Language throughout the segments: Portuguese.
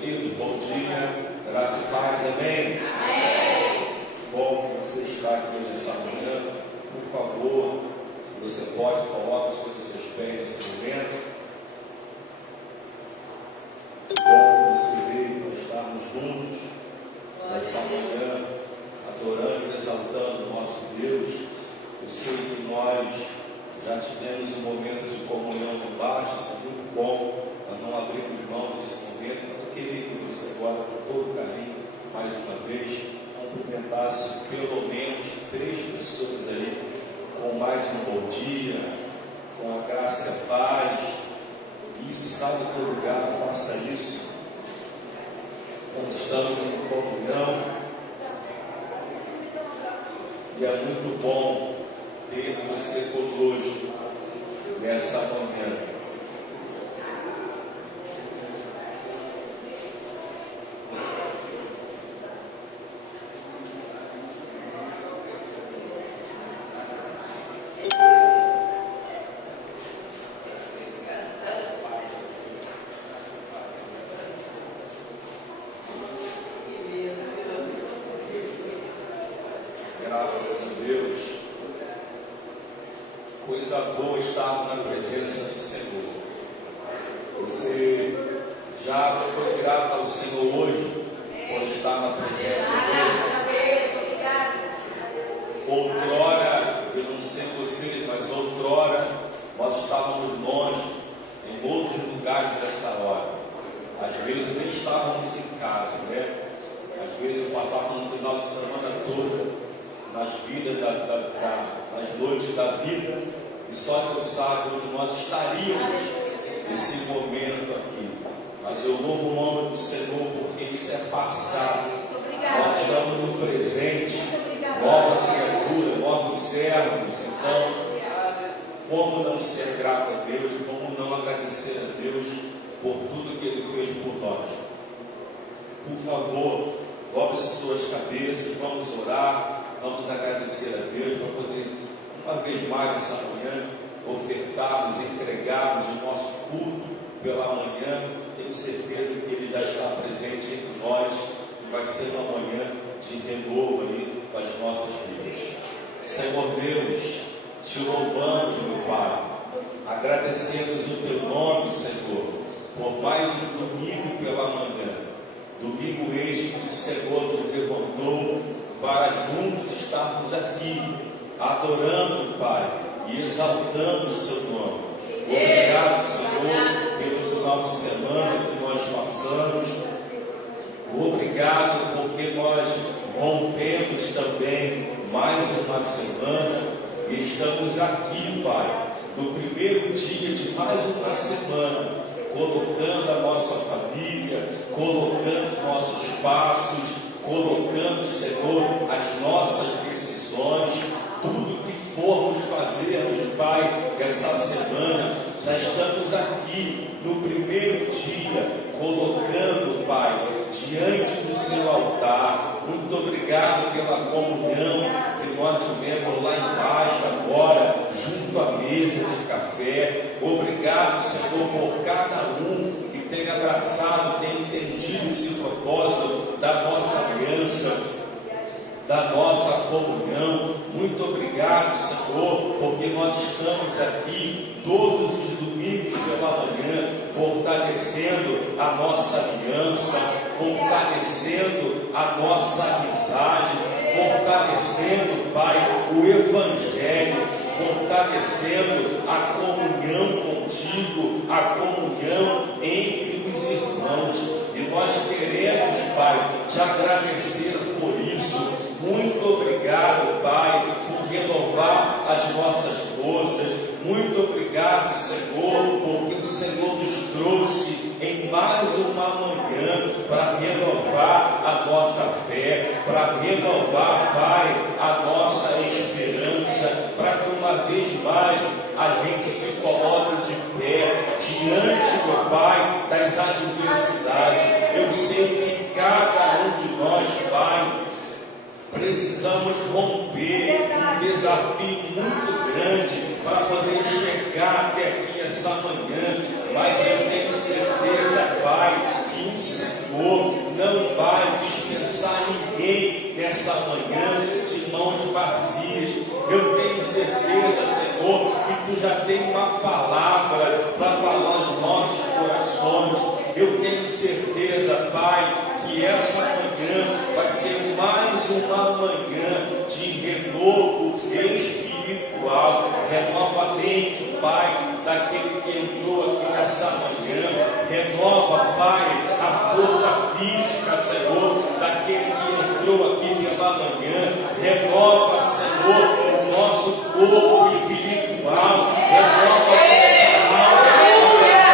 Querido, bom dia, graça e paz, amém? Amém. Bom que você está aqui nessa manhã. Por favor, se você pode, coloque sobre os seus pés nesse momento. Bom que você veio para estarmos juntos nessa manhã, adorando e exaltando o nosso Deus. Eu sei que nós já tivemos um momento de comunhão no baixo, isso é muito bom, nós não abrimos mão desse momento, mas eu queria que você agora, com todo carinho, mais uma vez, cumprimentasse pelo menos 3 pessoas ali, com mais um bom dia, com a graça e a paz. Isso, sabe, em todo lugar, faça isso. Nós estamos em comunhão e é muito bom ter você conosco nessa manhã. Graças a Deus. Coisa boa estar na presença do Senhor. Você já foi grato ao Senhor hoje por estar na presença dele? Outrora, eu não sei você, mas outrora nós estávamos longe, em outros lugares dessa hora. Às vezes nem estávamos em casa, né? Às vezes eu passava no final de semana todo nas vidas nas noites da vida, e só Deus sabe onde nós estaríamos nesse momento aqui. Mas eu louvo o nome do Senhor, porque isso é passado. Nós estamos no presente, nova criatura, novos servos. Então, como não ser grato a Deus, como não agradecer a Deus por tudo que Ele fez por nós? Por favor, dobre suas cabeças, vamos orar. Vamos agradecer a Deus para poder, uma vez mais essa manhã, ofertarmos, entregarmos o nosso culto pela manhã. Tenho certeza que Ele já está presente entre nós e vai ser uma manhã de renovo aí para as nossas vidas. Senhor Deus, te louvando, meu Pai, agradecemos o Teu nome, Senhor, por mais um domingo pela manhã. Domingo este que o Senhor nos levantou para juntos estarmos aqui, adorando, Pai, e exaltando o Seu nome. Obrigado, Senhor, pelo final de semana que nós passamos. Obrigado porque nós rompemos também mais uma semana e estamos aqui, Pai, no primeiro dia de mais uma semana, colocando a nossa família, colocando nossos passos, colocando, Senhor, as nossas decisões, tudo que formos fazermos, Pai, essa semana. Já estamos aqui no primeiro dia, colocando, Pai, diante do Seu altar. Muito obrigado pela comunhão que nós tivemos lá embaixo agora, junto à mesa de café. Obrigado, Senhor, por cada um que tem abraçado, tem entendido esse propósito da nossa aliança, da nossa comunhão. Muito obrigado, Senhor, porque nós estamos aqui todos os domingos pela manhã, fortalecendo a nossa aliança, fortalecendo a nossa amizade, fortalecendo, Pai, o Evangelho, fortalecendo a comunhão contigo, a comunhão entre os irmãos. E nós queremos, Pai, te agradecer por isso. Muito obrigado, Pai, por renovar as nossas forças. Muito obrigado, Senhor, porque o Senhor nos trouxe em mais uma manhã para renovar a nossa fé, para renovar, Pai, a nossa esperança, para que uma vez mais a gente se coloque de pé diante, meu Pai, das adversidades. Eu sei que cada um de nós, Pai, precisamos romper um desafio muito grande para poder chegar até aqui essa manhã, mas eu tenho certeza, Pai, que o Senhor nessa manhã de mãos vazias. Eu tenho certeza, Senhor, que Tu já tem uma palavra para falar aos nossos corações. Eu tenho certeza, Pai, que essa manhã vai ser mais uma manhã de renovo espiritual. Renova a mente, Pai, daquele que entrou aqui nessa manhã. Renova, Pai, a força física, Senhor, daquele que entrou aqui pela manhã. Renova, Senhor, o nosso corpo espiritual. Renova a nossa alma,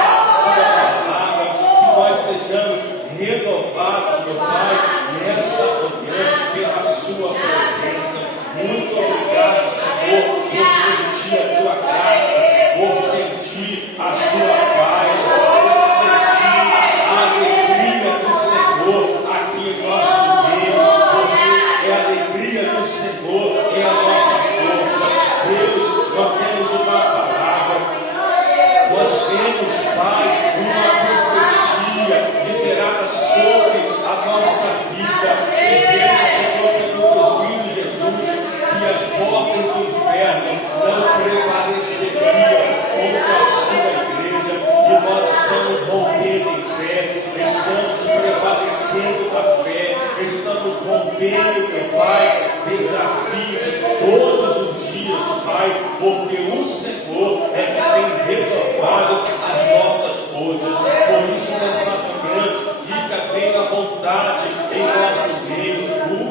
a sua palavra, que nós sejamos renovados, meu Pai, nessa manhã, pela Sua presença. Muito obrigado, Senhor, por sentir a Tua graça, por sentir a Sua paz, por sentir a alegria do Senhor aqui em nosso meio, porque é a alegria do Senhor, é a nossa força. Deus, nós temos uma palavra, nós temos, Pai, uma profecia liberada sobre a nossa vida, dizendo, Senhor, pelo Teu Filho Jesus, que as portas do inferno não prevaleceriam contra a Sua igreja, e nós estamos rompendo em fé, estamos prevalecendo da fé, estamos rompendo, meu Pai, desafios todos os dias, Pai, porque o Senhor é que tem renovado as nossas forças. Por isso, nessa manhã, fica bem à vontade em nosso meio,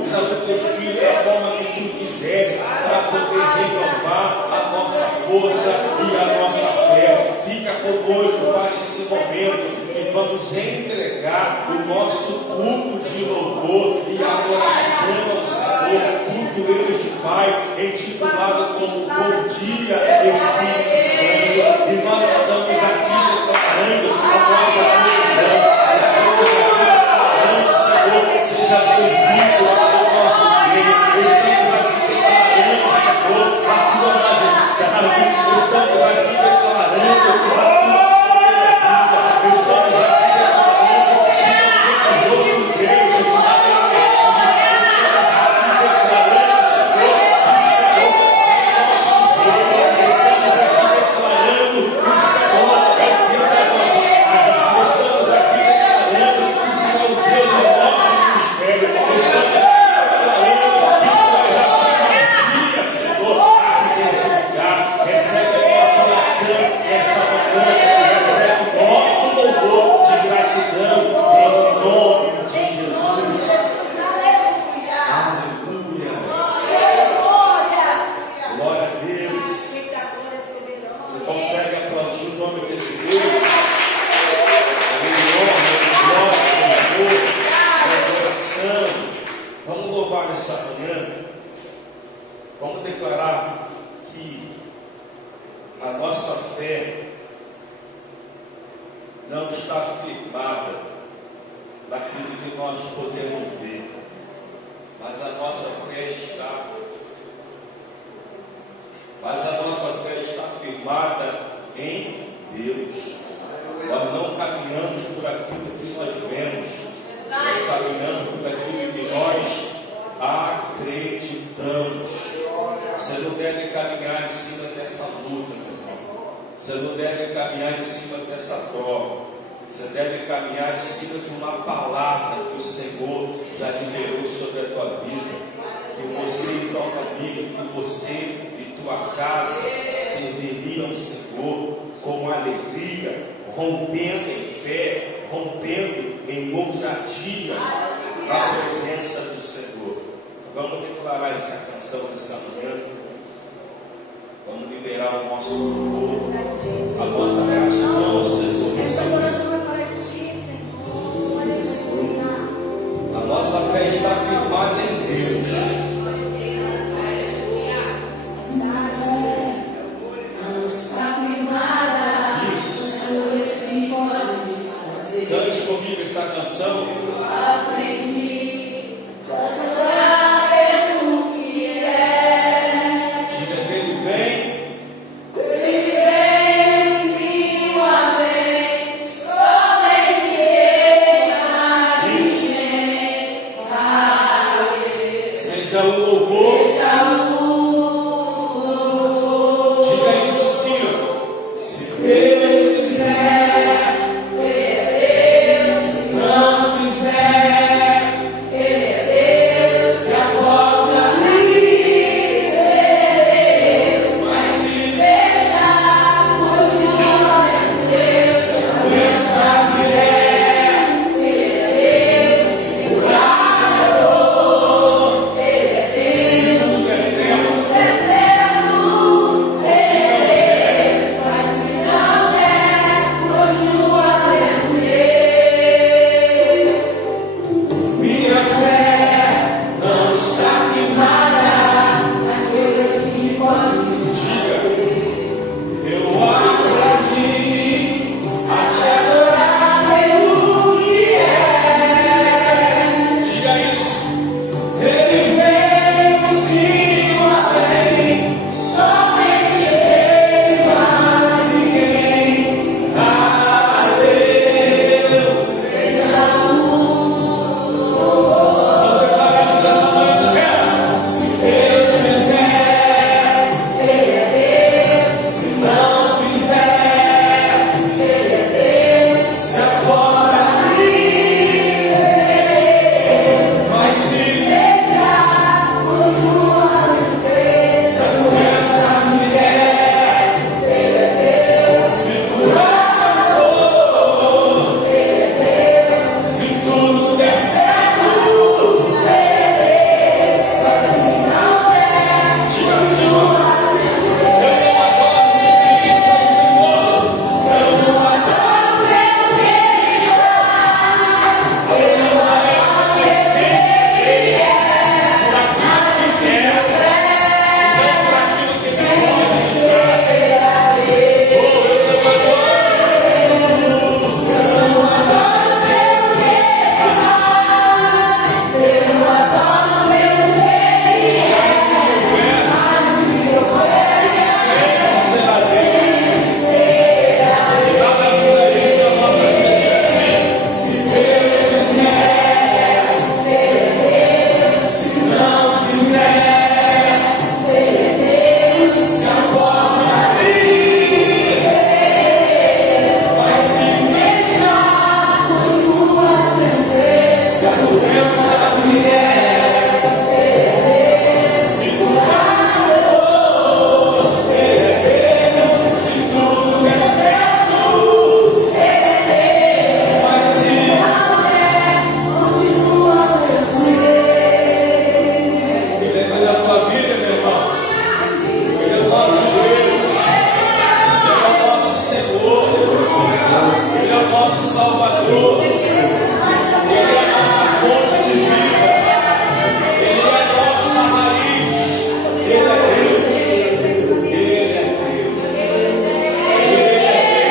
usa o Teu Espírito da forma que Tu quiseres, para poder renovar a nossa força e a nossa fé. Fica conosco para esse momento e vamos entregar o nosso culto de louvor e adoração ao Senhor, culto este, Pai, intitulado como Bom Dia, Espírito Santo. E nós estamos aqui declarando a nossa gratidão. Estamos aqui declarando, Senhor, que seja bem-vindo ao nosso meio. Estamos aqui declarando, Senhor, a Tua majestade. Estamos aqui declarando a Tua soberania. Estamos aqui declarando que os outros deuses que não têm Salvador, Ele é a nossa fonte de vida, Ele é a nossa raiz, Ele é Deus, Ele é Deus, Ele é Deus, Ele é Deus.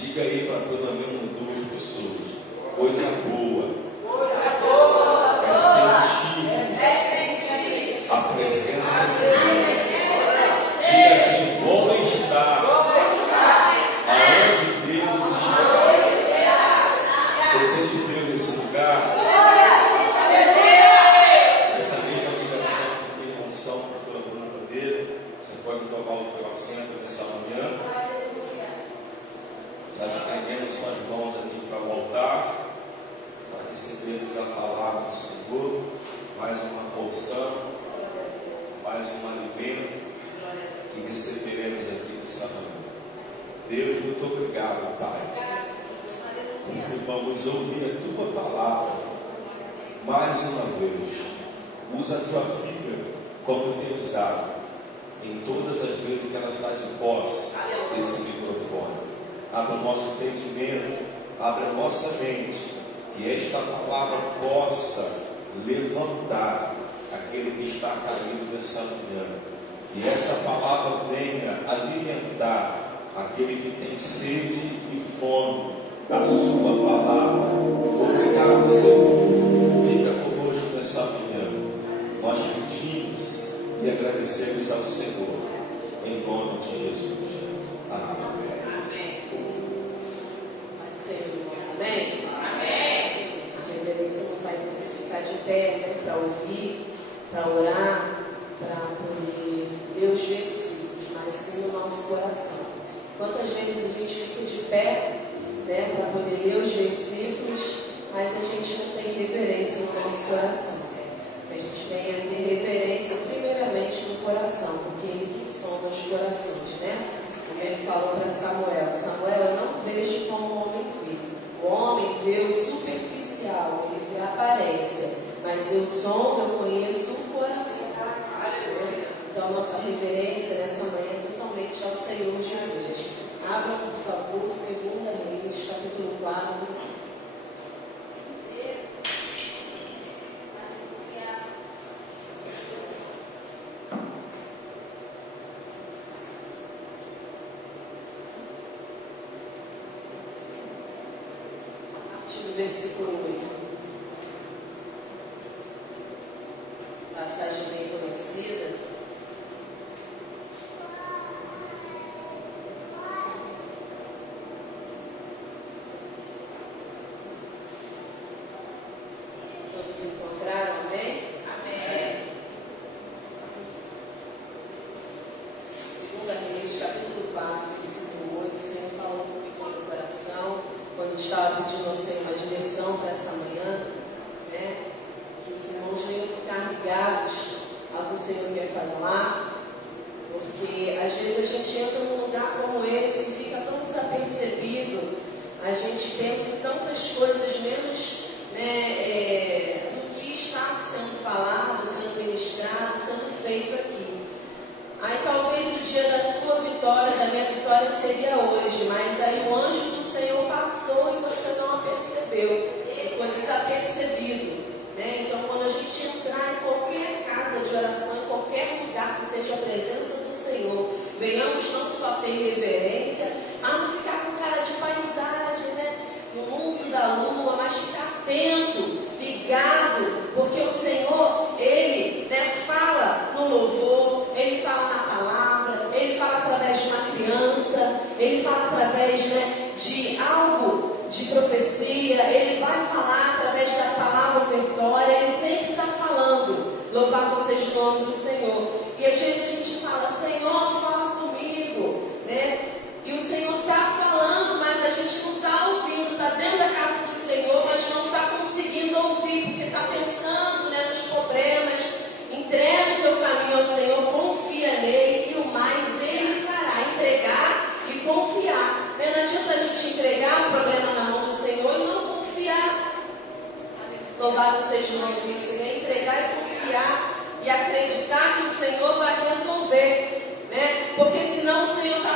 Diga aí para pelo menos 2 pessoas, coisa boa é sentir a presença de Deus. Diga assim, vou estar aonde Deus está. Você sente Deus nesse lugar? Essa mesma ligação que tem unção pela bunda dele, você pode tomar o teu assento nessa manhã. Nós estendemos suas mãos aqui para o altar, para recebermos a palavra do Senhor, mais uma porção, mais um alimento que receberemos aqui nessa manhã. Deus, muito obrigado, Pai, porque vamos ouvir a Tua palavra mais uma vez. Usa a Tua filha como tem usado em todas as vezes que ela está de posse desse microfone. Abra o nosso entendimento, abra a nossa mente, que esta palavra possa levantar aquele que está caído nessa manhã. E essa palavra venha alimentar aquele que tem sede e fome da sua palavra. Obrigado, Senhor. Fica conosco nessa manhã. Nós pedimos e agradecemos ao Senhor, em nome de Jesus. Amém. Amém? Amém. A reverência não vai você ficar de pé, né, para ouvir, para orar, para poder ler os versículos, mas sim no nosso coração. Quantas vezes a gente fica de pé, né, para poder ler os versículos, mas a gente não tem reverência no nosso coração. Que a gente tenha que ter reverência primeiramente no coração, porque Ele que sonda os corações, né? Como Ele falou para Samuel: Samuel, eu não vejo como o homem vê. O homem vê o superficial, ele vê a aparência, mas eu sondo, eu conheço o coração. Então, nossa reverência nessa manhã é totalmente ao Senhor Jesus. Abram, por favor, 2 Reis, capítulo 4. Versículo 8. Passagem bem conhecida. Todos encontraram, amém? Amém. 2 Reis, capítulo 4, versículo 8. O Senhor falou comigo no coração quando estava pedindo ao Senhor uma direção para essa manhã, né? Que os irmãos venham ficar ligados ao que o Senhor quer falar, porque às vezes a gente entra num lugar como esse e fica tão desapercebido, a gente pensa em tantas coisas menos, né, do que está sendo falado, sendo ministrado, sendo feito aqui. Aí talvez o dia da sua vitória, da minha vitória seria hoje, mas aí o anjo do Senhor passou e você não a percebeu, ficou desapercebido, né? Então, quando a gente entrar em qualquer casa de oração, em qualquer lugar que seja a presença do Senhor, venhamos não só ter reverência, a não ficar com cara de paisagem, né, no mundo da lua, mas ficar atento, ligado, porque o Senhor, Ele, né, fala no louvor, Ele fala na palavra, Ele fala através de uma criança, Ele fala através, né, de algo de profecia, Ele vai falar através da palavra ofertória, Ele sempre está falando. Louvado seja o nome do Senhor. E às vezes a gente fala, Senhor, fala comigo, né? E o Senhor está falando, mas a gente não está ouvindo, está dentro da casa do Senhor, mas não está conseguindo ouvir, porque está pensando, né, nos problemas. Entrega o teu caminho ao Senhor, confia nele e o mais ele fará. Entregar e confiar. Não adianta a gente entregar o problema na mão do Senhor e não confiar. Louvado seja o nome do Senhor. Entregar e confiar e acreditar que o Senhor vai resolver, né? Porque senão o Senhor está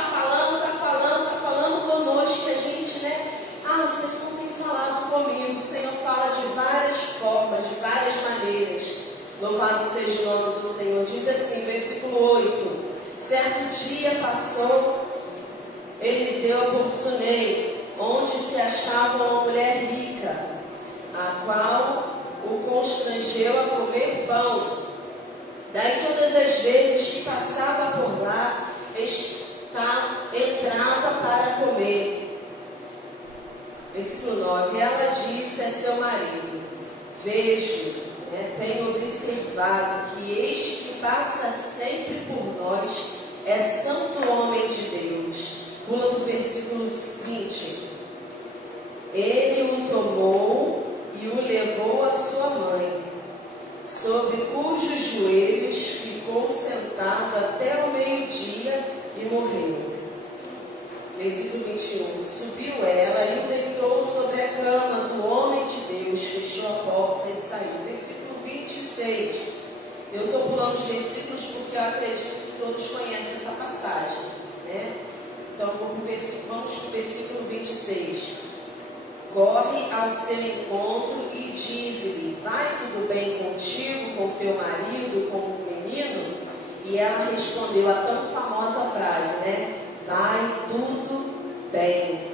falando conosco, e a gente, né? O Senhor não tem falado comigo. O Senhor fala de várias formas, de várias maneiras. Louvado seja o nome do Senhor. Diz assim, versículo 8: certo dia passou Eliseu por Sunem, onde se achava uma mulher rica, a qual o constrangeu a comer pão. Daí todas as vezes que passava por lá, entrava para comer. Versículo 9: ela disse a seu marido: vejo, tenho observado que este que passa sempre por nós é santo homem de Deus. Pula do versículo 20. Ele o tomou e o levou à sua mãe, sobre cujos joelhos ficou sentado até o meio-dia e morreu. Versículo 21. Subiu ela e o deitou sobre a cama do homem de Deus, fechou a porta e saiu. Versículo 26. Eu estou pulando os versículos porque eu acredito que todos conhecem essa passagem, né? Então vamos para o versículo 26. Corre ao seu encontro e diz-lhe: vai tudo bem contigo, com teu marido, com o menino? E ela respondeu a tão famosa frase, né? Vai tudo bem.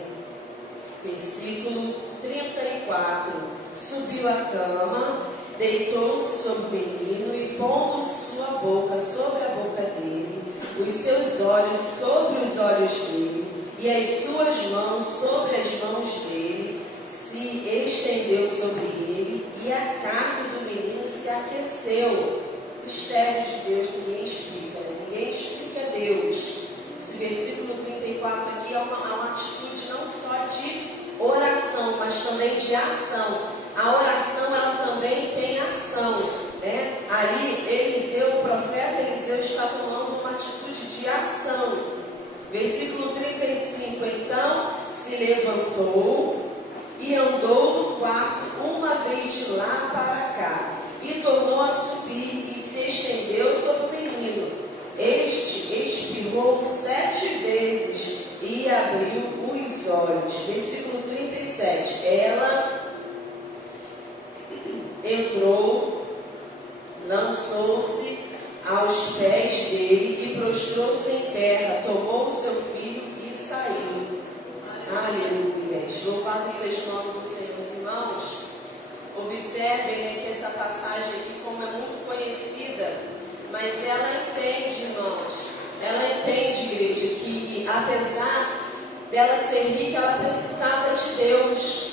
Versículo 34. Subiu à cama, deitou-se sobre o menino e pondo sua boca sobre a boca dele, os seus olhos sobre os olhos dele e as suas mãos sobre as mãos dele, se estendeu sobre ele e a carne do menino se aqueceu. Mistérios de Deus ninguém explica, né? Ninguém explica Deus. Esse versículo 34 aqui é uma atitude não só de oração, mas também de ação. A oração, ela também tem ação, né? Ali, Eliseu, o profeta Eliseu está tomando uma atitude de ação. Versículo 35. Então, se levantou e andou no quarto uma vez de lá para cá, e tornou a subir e se estendeu sobre o menino. Este espirrou 7 vezes e abriu os olhos. Versículo 37. Ela entrou, lançou-se aos pés dele e prostrou-se em terra, tomou o seu filho e saiu. Aleluia. Louvado seja o nome do Senhor. Os irmãos, observem, né, que essa passagem aqui, como é muito conhecida, mas ela entende, irmãos, ela entende, igreja, que apesar dela ser rica, ela precisava de Deus.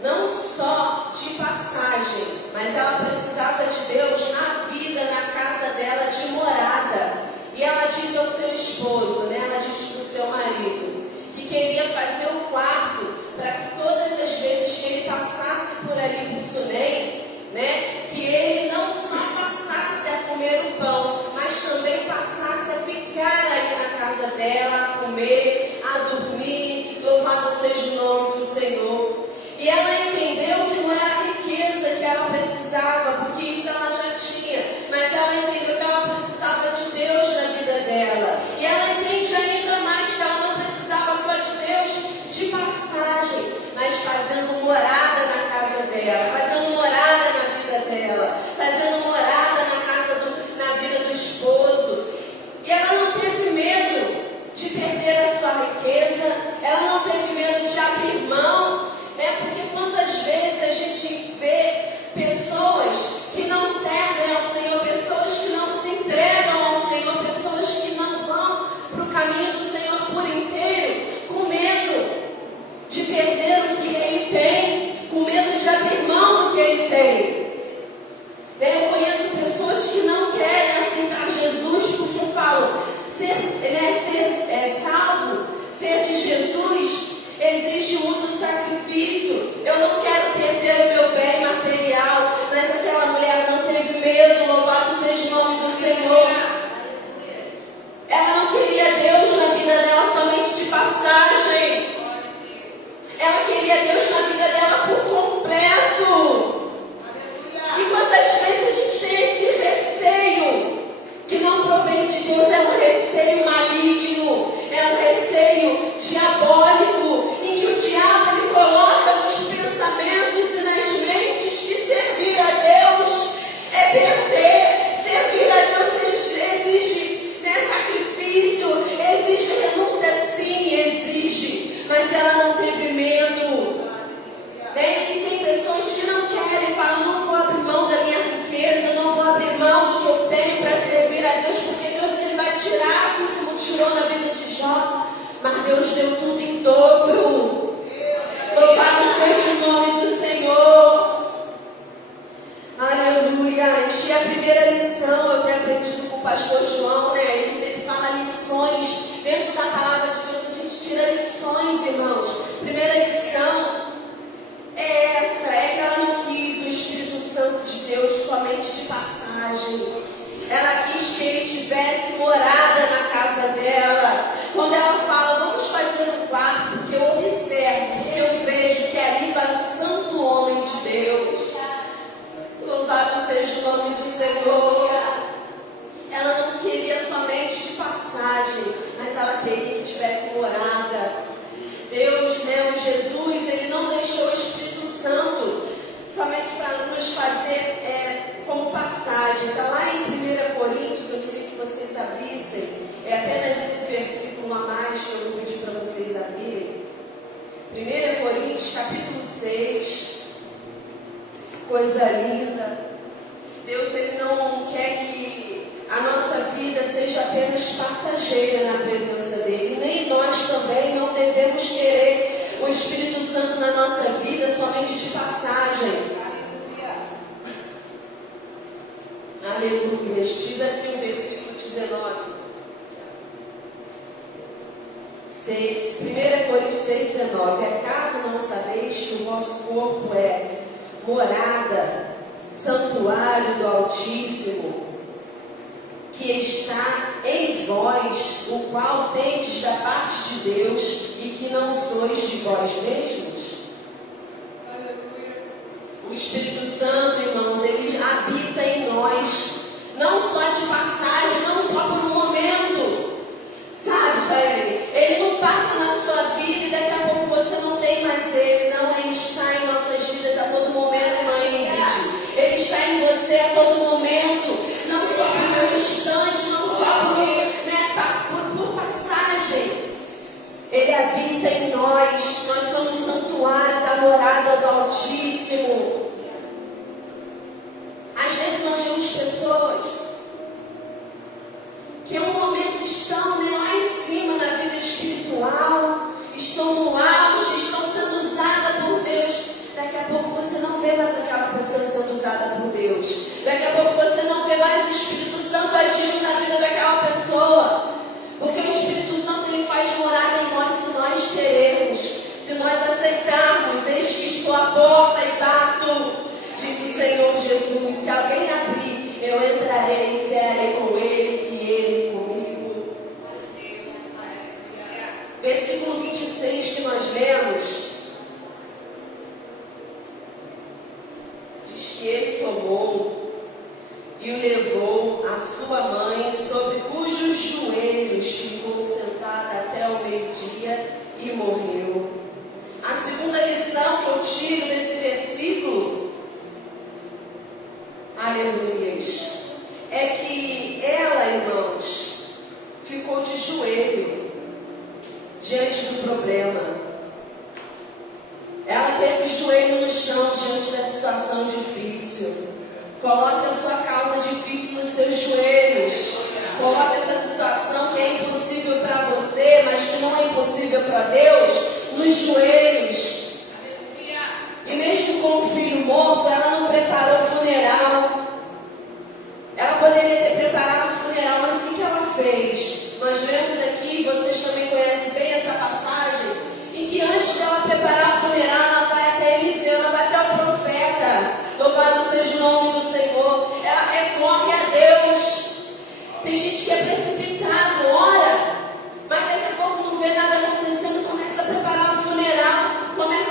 Não só de passagem, mas ela precisava de Deus na vida, na casa dela, de morada. E ela diz ao seu esposo, né? Ela diz para o seu marido, que queria fazer um quarto para que todas as vezes que ele passasse por ali por Sunem, né? Que ele não só passasse a comer o pão, mas também passasse a ficar ali na casa dela, a comer, a dormir. Louvado seja o nome do Senhor. E ela entendeu que não era a riqueza que ela precisava, porque isso ela já tinha, mas ela entendeu que ela precisava de Deus na vida dela. E ela entende ainda mais que ela não precisava só de Deus de passagem, mas fazendo morada na casa dela, fazendo morada na vida dela, fazendo morada na vida do esposo. E ela não teve medo de perder a sua riqueza, ela não teve medo de abrir mão, né? Porque quantas vezes a gente vê pessoas que não servem ao Senhor, pessoas que não Ela queria Deus na vida dela por completo. E quantas vezes a gente tem esse receio que não provém de Deus? É um receio maligno, é um receio diabólico, em que o diabo ele coloca nos pensamentos e nas mentes que servir a Deus é perder. Servir a Deus exige, né, sacrifício, exige renúncia, sim, exige, mas ela não teve medo. Né? E tem pessoas que não querem, falam, não vou abrir mão da minha riqueza, não vou abrir mão do que eu tenho para servir a Deus, porque Deus ele vai tirar, assim como tirou na vida de Jó, mas Deus deu tudo em dobro. Louvado seja o nome do Senhor. Aleluia. E a primeira lição eu tenho aprendido com o pastor João, né? Ele sempre fala lições. Dentro da palavra de Deus a gente tira lições, irmãos. Primeira lição é essa, é que ela não quis o Espírito Santo de Deus somente de passagem. Ela quis que ele tivesse morada na casa dela. Quando ela fala, vamos fazer um quarto, porque eu observo, porque eu vejo que ali vai o santo homem de Deus. Louvado seja o nome do Senhor. Ela não queria somente de passagem, mas ela queria que tivesse morada. Deus, né, o Jesus, ele não deixou o Espírito Santo somente para nos fazer como passagem. Está lá em 1 Coríntios, eu queria que vocês abrissem. É apenas esse versículo a mais que eu vou pedir para vocês abrirem. 1 Coríntios, capítulo 6. Coisa linda. Deus ele não quer que a nossa vida seja apenas passageira na presença dele. Nem nós também não devemos querer o Espírito Santo na nossa vida somente de passagem. Aleluia. Diz assim o versículo 19. 1 Coríntios 6,19. Acaso não sabeis que o vosso corpo é morada, santuário do Altíssimo, que está em vós, o qual tendes da parte de Deus, e que não sois de vós mesmos? O Espírito Santo, irmãos, ele habita em nós, não só de passagem, não só por um momento. Sabe, Jair? Ele não passa na sua vida e daqui a pouco você não tem mais ele. Não, ele está em nossas vidas a todo momento, mãe Ingrid. Ele está em você a todo momento, não só por um instante, não só por passagem. Ele habita em nós. Nós somos santuário da morada do Altíssimo. Às vezes nós temos pessoas que em um momento estão, né, lá em cima na vida espiritual, estão no auge, estão sendo usadas por Deus. Daqui a pouco você não vê mais aquela pessoa sendo usada por Deus. Daqui a pouco você não vê mais o Espírito Santo agindo na vida daquela pessoa. Porque o Espírito Santo ele faz morada em nós se nós queremos, se nós aceitarmos. Eis que estou à porta e bato, diz o Senhor Jesus. Se alguém abrir, eu entrarei e cearei com ele e ele comigo. Versículo 26 que nós lemos, diz que ele tomou e o levou a sua mãe, sobre cujos joelhos ficou sentada até o meio-dia e morreu. A segunda lição que eu tiro desse versículo, aleluia, é que ela, irmãos, ficou de joelho diante do problema. Ela teve o joelho no chão diante da situação difícil. Coloque a sua causa difícil nos seus joelhos. Coloque essa situação que é impossível para você, mas que não é impossível para Deus, nos joelhos. E mesmo com o filho morto, ela não preparou o funeral. Ela poderia ter preparado o funeral, mas o que ela fez? Nós lemos aqui, vocês também conhecem bem essa passagem, em que antes dela preparar o funeral, ela vai até Eliseu, ela vai até o profeta. Louvado seja o nome do Senhor. Ela recorre a Deus. Tem gente que é precipitado, ora, mas daqui a pouco não vê nada acontecendo, começa a preparar o funeral, começa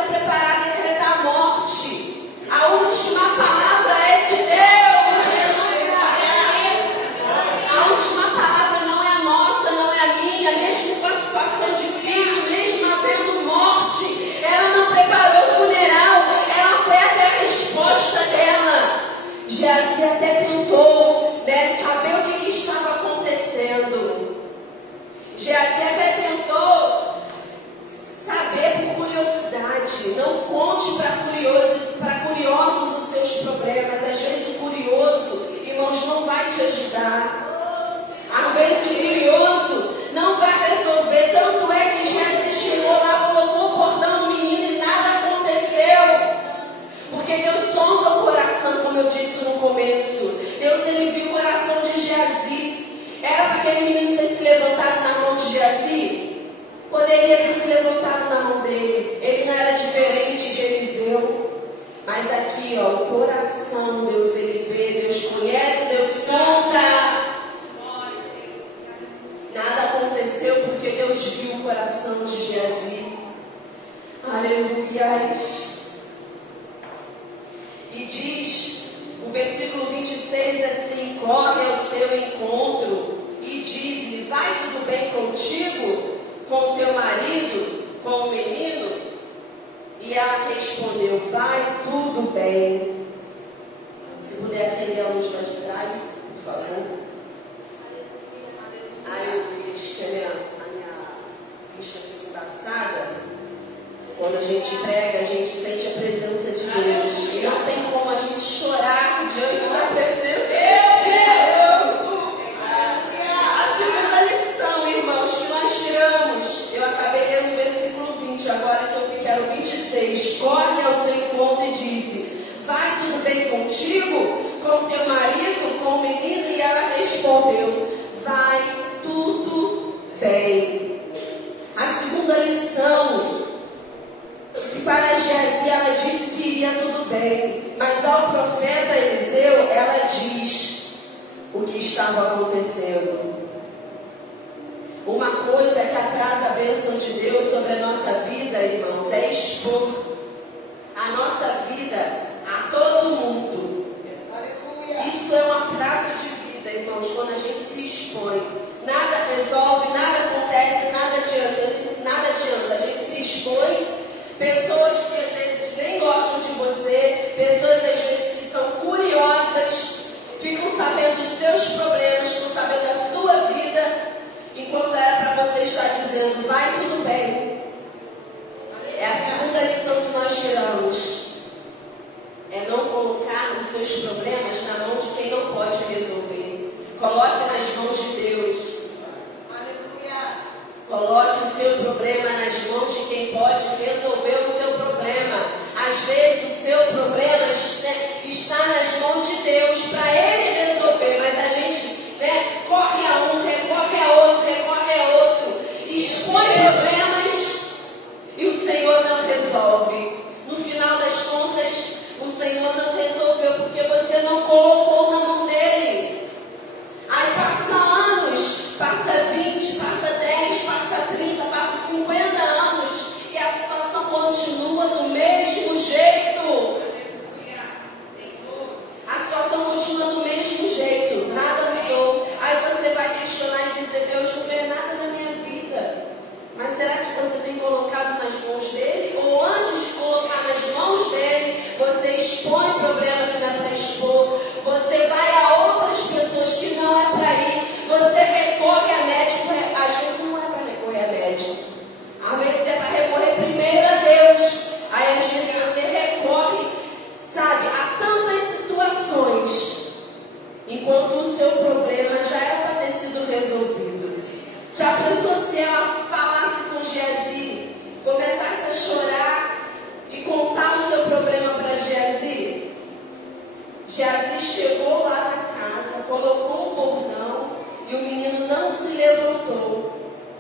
te ajudar. Às vezes o curioso não vai resolver. Tanto é que Jesus chegou lá, colocou o cordão no menino e nada aconteceu. Porque Deus sonda o coração, como eu disse no começo. Deus, ele viu o coração de Geazi. Era para aquele menino ter se levantado na mão de Geazi? Poderia ter se levantado na mão dele. Ele não era diferente de Eliseu. Mas aqui, ó, o coração, Deus, ele vê, Deus conhece, Deus sonda. Nada aconteceu porque Deus viu o coração de Geazi. Aleluia. E diz, o versículo 26 assim: corre ao seu encontro e diz-lhe: vai tudo bem contigo, com o teu marido, com o menino? E ela respondeu: vai tudo bem. Se puder acender a luz lá de trás, por favor. Aleluia. Que a minha vista fica embaçada. Quando a gente prega, a gente sente a presença de Deus. E não tem como a gente chorar diante da presença de Deus. A segunda lição, irmãos, que nós tiramos, eu acabei lendo o versículo 20, agora que eu quero o 26. Corre ao seu encontro e disse: vai tudo bem contigo, com teu marido, com o menino? E ela respondeu: vai tudo bem. A segunda lição, que para Geazi ela disse que iria tudo bem, mas ao profeta Eliseu ela diz o que estava acontecendo. Uma coisa que atrasa a bênção de Deus sobre a nossa vida, irmãos, é expor a nossa vida a todo mundo. Isso é um atraso de vida, irmãos, quando a gente se expõe. Nada resolve, nada acontece, nada adianta. A gente se expõe. Pessoas que às vezes nem gostam de você, pessoas às vezes que são curiosas, ficam sabendo dos seus problemas, ficam sabendo da sua vida, enquanto era para você estar dizendo: vai tudo bem. É a segunda lição que nós tiramos. É não colocar os seus problemas na mão de quem não pode resolver. Coloque nas mãos de Deus. Coloque o seu problema nas mãos de quem pode resolver o seu problema. Às vezes o seu problema está nas mãos de Deus para Ele resolver, mas a gente corre a um, recorre a outro, expõe problemas e o Senhor não resolve. No final das contas, o Senhor não resolveu porque você não colocou na mão dele. Aí passa anos, passa 20, passa 10, passa 30, passa 50 anos e a situação continua do mesmo jeito. A situação continua do mesmo jeito, nada mudou. Aí você vai questionar e dizer: Deus não fez nada na minha vida. Mas será que você tem colocado nas mãos dele? Ou antes de colocar nas mãos dele, você expõe o problema que não é para expor? Você vai a outras pessoas que não é para ir? Você recorre a médico? Às vezes não é para recorrer a médico. Às vezes é para recorrer primeiro a Deus. Aí às vezes você recorre, sabe, a tantas situações, enquanto o seu problema já era para ter sido resolvido. Já pensou se ela falasse com Geazi, começasse a chorar e contar o seu problema para Geazi? Geazi chegou lá na casa, colocou o bordão e o menino não se levantou.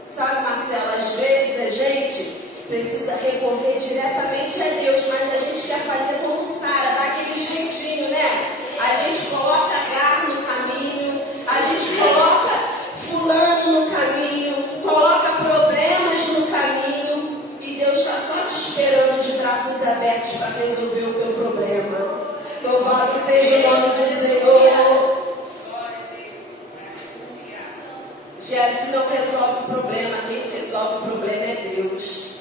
Sabe, Marcela, às vezes a gente precisa recorrer diretamente a Deus, mas a gente quer fazer como Sara, dar aquele jeitinho, né? A gente coloca Agar no caminho, a gente coloca fulano no caminho, coloca problemas no caminho e Deus está só te esperando de braços abertos para resolver o teu problema. Louvado seja o nome do Senhor. Geazi não resolve o problema, quem resolve o problema é Deus.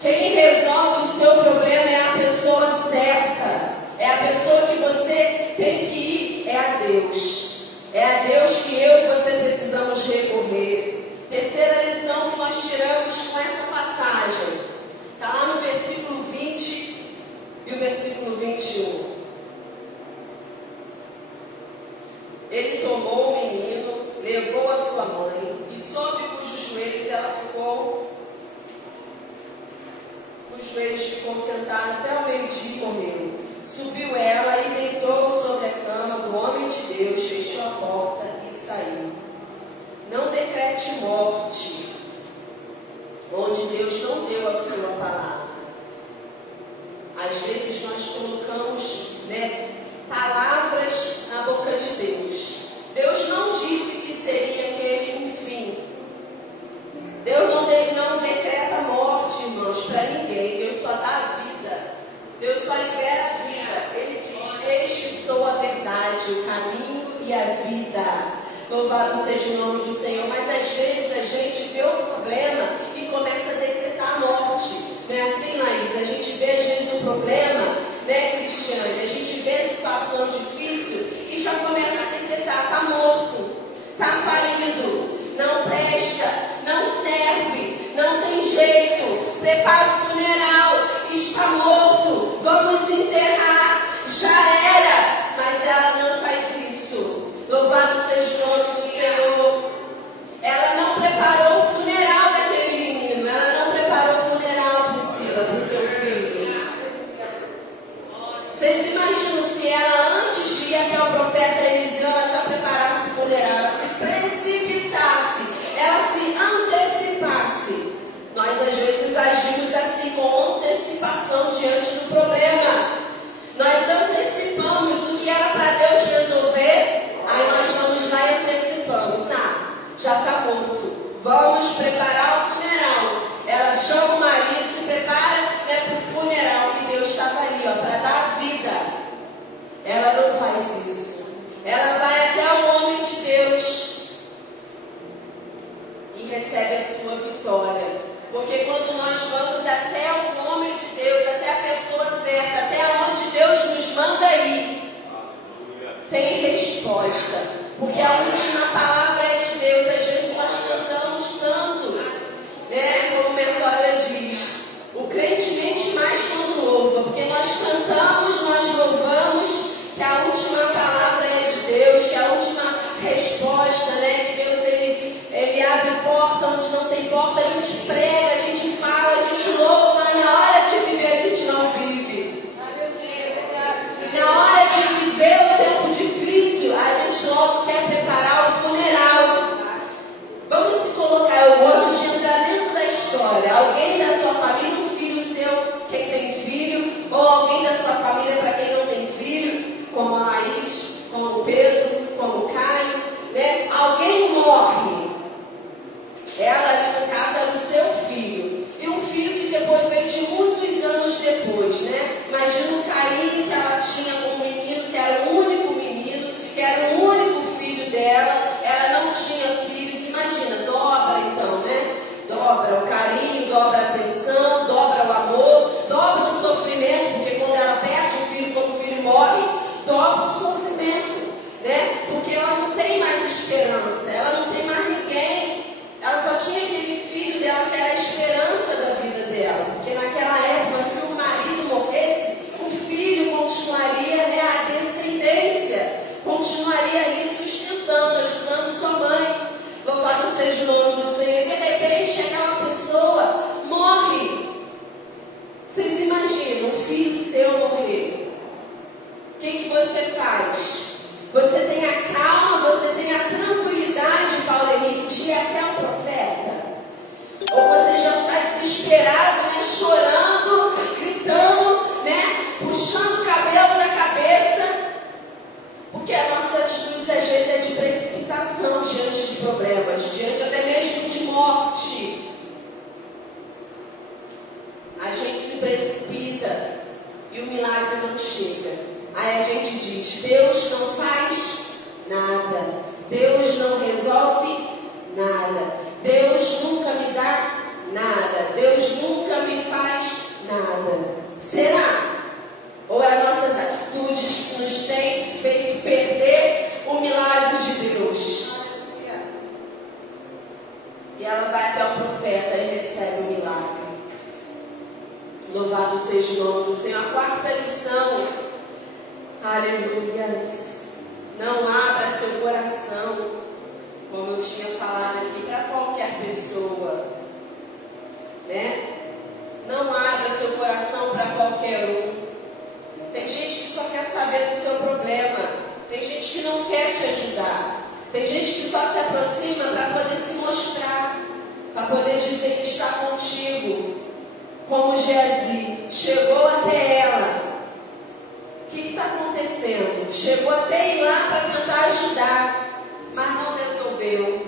Quem resolve o seu problema é a pessoa certa, é a pessoa que você tem que ir, é a Deus. É a Deus que eu e você precisamos recorrer. Terceira lição que nós tiramos com essa passagem, está lá no versículo 20 e o versículo 21. Ele tomou o menino, levou a sua mãe, e sobre cujos joelhos ela ficou, os joelhos ficou sentada até o meio-dia e morreu. Subiu ela e deitou sobre a cama do homem de Deus, fechou a porta e saiu. Não decrete morte, onde Deus não deu a sua palavra. Às vezes nós colocamos, palavras na boca de Deus. Deus não disse que seria aquele um fim. Deus não decreta morte, irmãos, para ninguém. Deus só dá vida. Deus só libera a vida. Ele diz: eis que sou a verdade, o caminho e a vida. Louvado seja o nome do Senhor. Mas às vezes a gente vê o problema e começa a decretar a morte. Não é assim, Laís? A gente vê às vezes o problema, Cristiane? A gente vê a situação difícil e já começa a decretar: está morto, está falido, não presta, não serve, não tem jeito, prepara o funeral, está morto, vamos enterrar, já era. Mas ela não faz isso. Louvado seja o nome do Senhor. Ela não preparou o funeral daquele menino, ela não preparou o funeral, Priscila, para o seu filho. Vocês imaginam se ela, antes de ir até o profeta Eliseu, ela já preparasse o funeral, ela se precipitasse, ela se antecipasse. Nós às vezes agimos assim, com antecipação diante do problema. Nós antecipamos o que era para Deus resolver, aí nós vamos lá e antecipamos. Já está morto, vamos preparar o funeral. Ela chama o marido, se prepara para o funeral, e Deus estava ali para dar vida. Ela não faz isso. Ela vai até o homem de Deus e recebe a sua vitória. Porque quando nós vamos até o homem de Deus, até a pessoa certa, até onde Deus nos manda ir, tem resposta. Porque a última palavra é de Deus. Às vezes nós cantamos tanto, como minha sogra diz, o crente mente mais quando louva. Porque nós cantamos, nós louvamos, que a última palavra é de Deus, que a última resposta, que Deus ele abre porta onde não tem porta. A gente prega, a gente fala, a gente louva, mas na hora de viver a gente não vive. Na hora de viver o tempo difícil, a gente logo quer preparar o funeral. Vamos se colocar, eu gosto de entrar dentro da história. Alguém da sua família, um filho seu, quem tem filho, ou alguém da sua família para quem não tem filho, como a Laís, como o Pedro, como o Caio, alguém morre. Ela ali no caso era o seu filho. E um filho que depois veio de muitos anos depois, Imagina o carinho que ela tinha com o menino, que era o único menino, que era o único filho dela. Ela não tinha filhos. Imagina, dobra então, Dobra o carinho, dobra a atenção, dobra o amor, dobra o sofrimento, porque quando ela perde o filho, quando o filho morre, dobra o sofrimento, Porque ela não tem mais esperança, ela não tem mais ninguém. Ela só tinha aquele filho dela que era a esperança da vida dela. Porque naquela época, se o marido morresse, o filho continuaria, a descendência, continuaria ali sustentando, ajudando sua mãe. Louvado seja o nome do Senhor. De repente, aquela pessoa morre. Vocês imaginam um filho seu morrer? O que você faz? Você tem a calma, você tem a tranquilidade, Paulo Henrique, de ir até o profeta? Ou você já está desesperado, chorando, gritando, puxando o cabelo da cabeça? Porque a nossa atitude às vezes é de precipitação diante de problemas, diante até mesmo de morte. A gente se precipita e o milagre não chega. Aí a gente diz: Deus não faz nada, Deus não resolve nada, Deus nunca me dá nada, Deus nunca me faz nada. Será? Ou é nossas atitudes que nos têm feito perder o milagre de Deus? E ela vai até o profeta e recebe o milagre. Louvado seja o nome do Senhor. A quarta lição. Aleluia. Não abra seu pessoa, né? Não abra seu coração para qualquer um. Tem gente que só quer saber do seu problema. Tem gente que não quer te ajudar. Tem gente que só se aproxima para poder se mostrar, para poder dizer que está contigo. Como Geazi, chegou até ela. O que está acontecendo? Chegou até ir lá para tentar ajudar, mas não resolveu.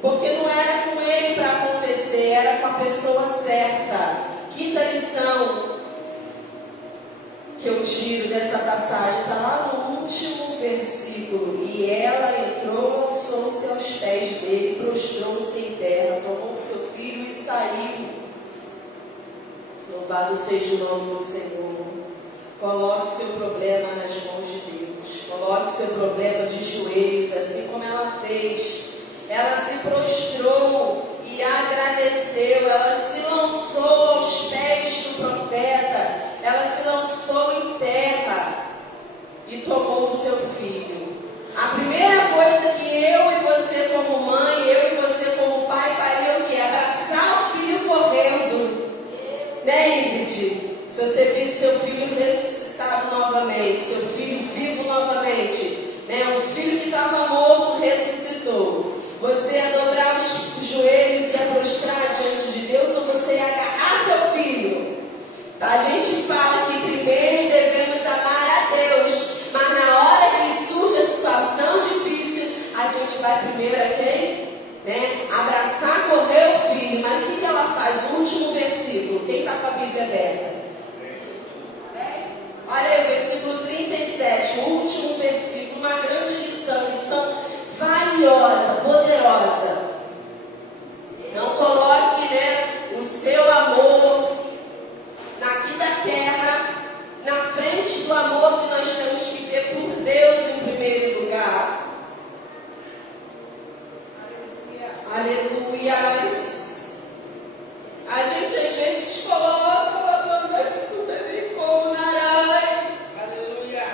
Porque não era com ele para acontecer, era com a pessoa certa. Quinta lição que eu tiro dessa passagem está lá no último versículo. E ela entrou, lançou-se aos pés dele, prostrou-se em terra, tomou seu filho e saiu. Louvado seja o nome do Senhor. Coloque o seu problema nas mãos de Deus. Coloque o seu problema de joelhos, assim como ela fez. Ela se prostrou e agradeceu. Ela se lançou aos pés do profeta. Ela se lançou em terra e tomou o seu filho. A primeira coisa que eu e você como mãe, eu e você como pai faria o quê? Abraçar o filho correndo. Né, Ingrid? Se você visse seu filho ressuscitado novamente, seu filho vivo novamente, né? Um filho que estava morto ressuscitou. Você ia dobrar os joelhos e ia prostrar diante de Deus, ou você ia agarrar seu filho? A gente fala que primeiro devemos amar a Deus, mas na hora que surge a situação difícil, a gente vai primeiro a quem? Né? Abraçar, correr o filho. Mas o que ela faz? O último versículo. Quem está com a Bíblia aberta? Olha aí o versículo 37, o último versículo, uma grande lição valiosa, poderosa. Não coloque, né, o seu amor aqui da terra na frente do amor que nós temos que ter por Deus em primeiro lugar. Aleluia. A gente às vezes coloca o amor das tudo como narai. Aleluia.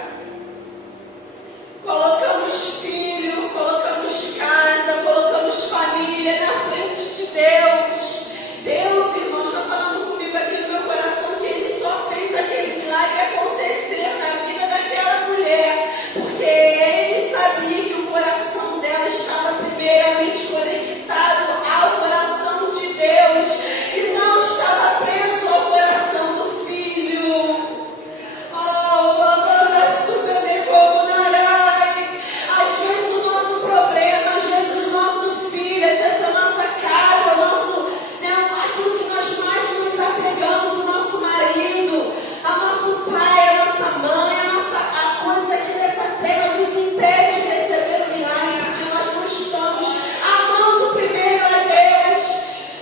Colocamos filho, colocamos casa, colocamos família na frente de Deus. Deus, irmão, está falando comigo aqui no meu coração que Ele só fez aquele milagre acontecer na vida daquela mulher, porque Ele sabia que o coração dela estava primeiramente conectado ao coração de Deus e não estava preso ao coração do filho. Às vezes o nosso problema, às vezes o nosso filho, às vezes a nossa casa, aquilo que nós mais nos apegamos, o nosso marido, a nosso pai, a nossa mãe, a coisa aqui dessa terra nos impede de receber o milagre, porque nós não estamos amando primeiro a Deus.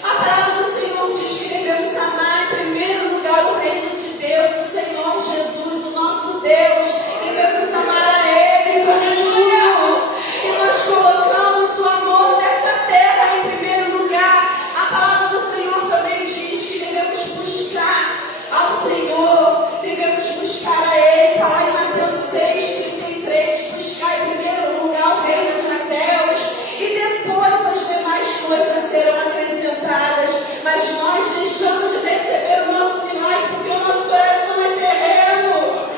A palavra do Senhor diz que devemos amar em primeiro lugar o reino de Deus, o Senhor Jesus, o nosso Deus. Devemos amar a Ele em tudo. E nós colocamos o amor dessa terra em primeiro lugar. A palavra do Senhor também diz que devemos buscar ao Senhor, devemos buscar a Ele. Está lá em Mateus 6:33, buscar em primeiro lugar o reino dos céus e depois as demais coisas serão acrescentadas. Mas nós deixamos de receber o nosso milagre porque o nosso coração é terreno.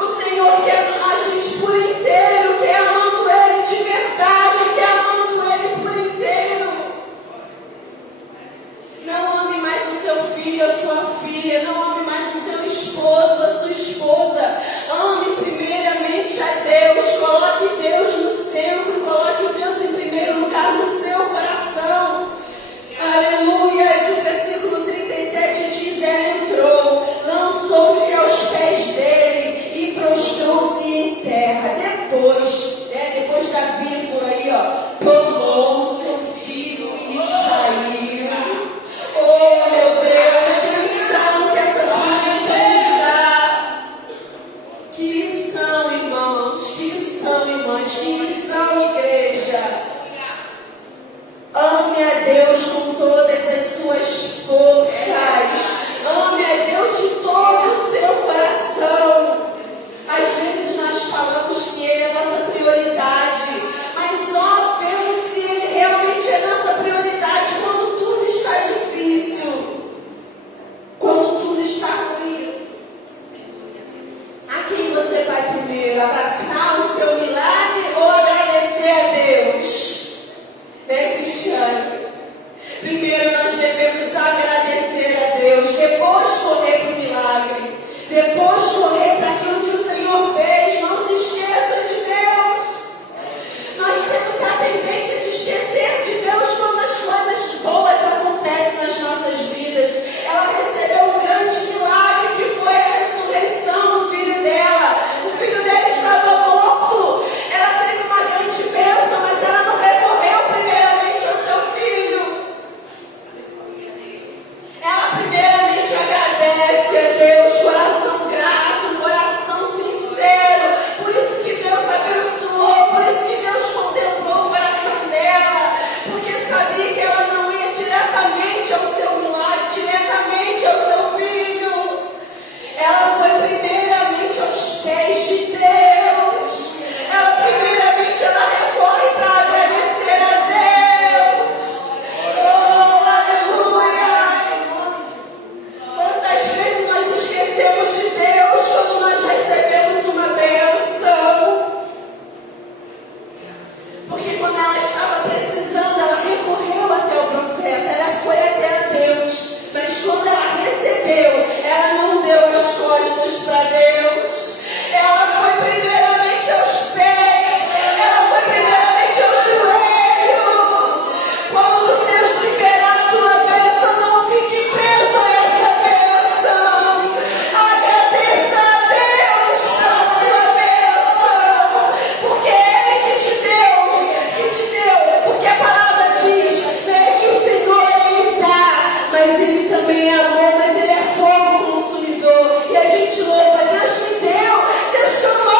O Senhor quer a gente por inteiro, quer amando Ele de verdade, quer amando Ele por inteiro. Não ame mais o seu filho, a sua filha, não ame mais o seu esposo, a sua esposa. Ame primeiramente a Deus, coloque Deus no centro, coloque Deus em primeiro lugar no seu coração. Aleluia. E o versículo 37 diz: ela entrou, lançou-se aos pés dele e prostrou-se em terra. Depois da vírgula aí, tomou seu filho e saiu. Oh, meu Deus, que lição que essa família nos dá. Que lição, irmãos, que lição, irmãs, que lição, igreja. Ame a Deus com todas as suas forças. Ame a Deus de todo o seu coração. Às vezes nós falamos que Ele é a nossa prioridade, mas nós vemos se Ele realmente é a nossa prioridade. profeta, ela foi até a Deus, mas quando ela recebeu, ela não deu as costas para Deus. Ela foi primeiramente aos pés, ela foi primeiramente ao joelho. Quando Deus liberar a tua bênção, não fique preso a essa bênção. Agradeça a Deus pela sua bênção, porque é Ele que te deu, porque a palavra diz, né, que o Senhor Ele dá, mas Ele também é amor, mas Ele é fogo consumidor. E a gente louva, Deus me deu, Deus chamou,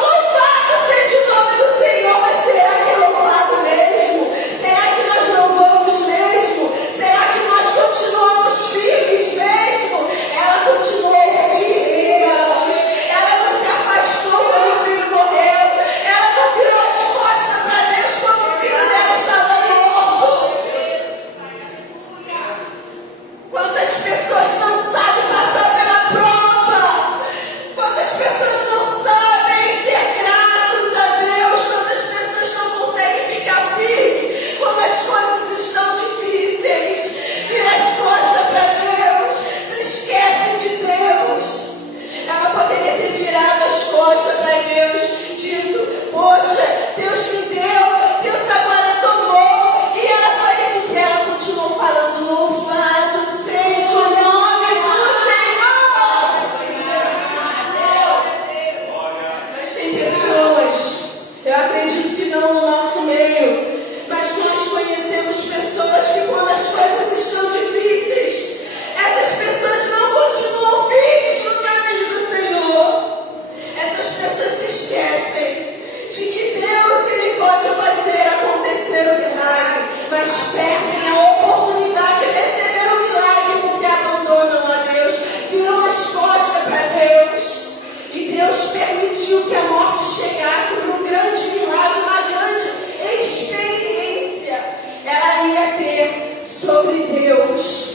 louvado seja o nome do Senhor. Mas será que é louvado mesmo? Será que nós louvamos mesmo? Será que nós continuamos firmes mesmo? Ela continuou firme, irmãos. Ela não se afastou quando o filho morreu. Ela não virou as costas para Deus quando o filho dela estava morto. Quantas pessoas não sabem passar pela prova? Quantas pessoas não sabem ser gratos a Deus? Quantas pessoas não conseguem ficar firmes quando as coisas estão difíceis? Vira as costas para Deus, se esquece de Deus. Ela poderia ter virado as costas para Deus, dito, poxa, Deus me deu, Deus agora tomou. E ela foi isso que ela continuou falando, louvado seja o nome do Senhor. Mas tem pessoas, eu acredito que não no nosso meio, mas nós conhecemos pessoas que quando as coisas estão difíceis, essas pessoas não continuam firmes no caminho do Senhor. Essas pessoas se esquecem de que Deus Ele pode fazer acontecer o milagre, mas perdem a oportunidade de receber o milagre porque abandonam a Deus, viram as costas para Deus. E Deus permitiu que a morte chegasse para um grande milagre, uma grande experiência ela ia ter sobre Deus.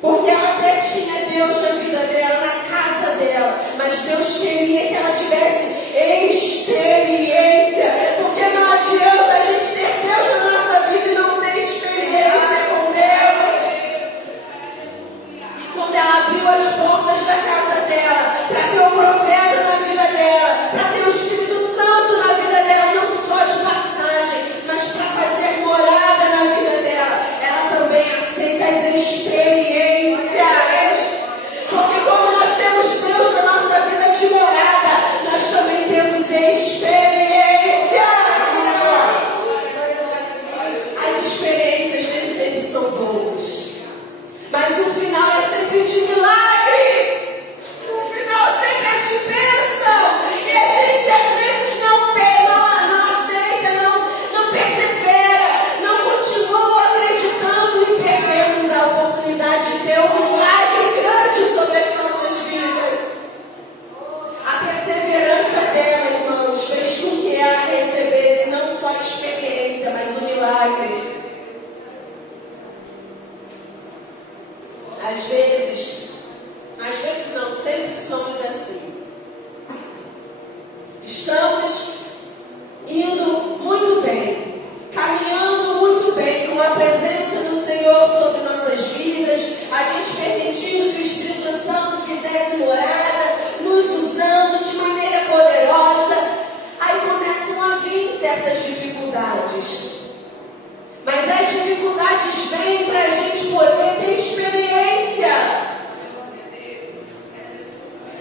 Porque ela até tinha Deus na vida dela, na casa dela, mas Deus queria que ela tivesse experiência. Porque não adianta a gente ter Deus na nossa vida e não ter experiência com Deus. E quando ela abriu as portas da casa dela, para ter o profeta na vida dela, para ter o Espírito Santo na vida dela, não só de passagem, mas para fazer morada na vida dela, ela também aceita as experiências. Porque como nós temos Deus na nossa vida de morada, nós também temos experiências. As experiências nem sempre são boas, mas o final é sempre de milagre. O final sempre é de bênção. E a gente às vezes não aceita, não persevera, não continua acreditando e perdemos a oportunidade de ter um milagre grande sobre as nossas vidas. A perseverança dela, irmãos, fez com que ela recebesse não só a experiência, mas o milagre. Às vezes não, sempre somos assim. Estamos indo muito bem, caminhando muito bem, com a presença do Senhor sobre nossas vidas, a gente permitindo que o Espírito Santo fizesse morada, nos usando de maneira poderosa. Aí começam a vir certas dificuldades. Mas as dificuldades vêm para a gente poder ter experiência.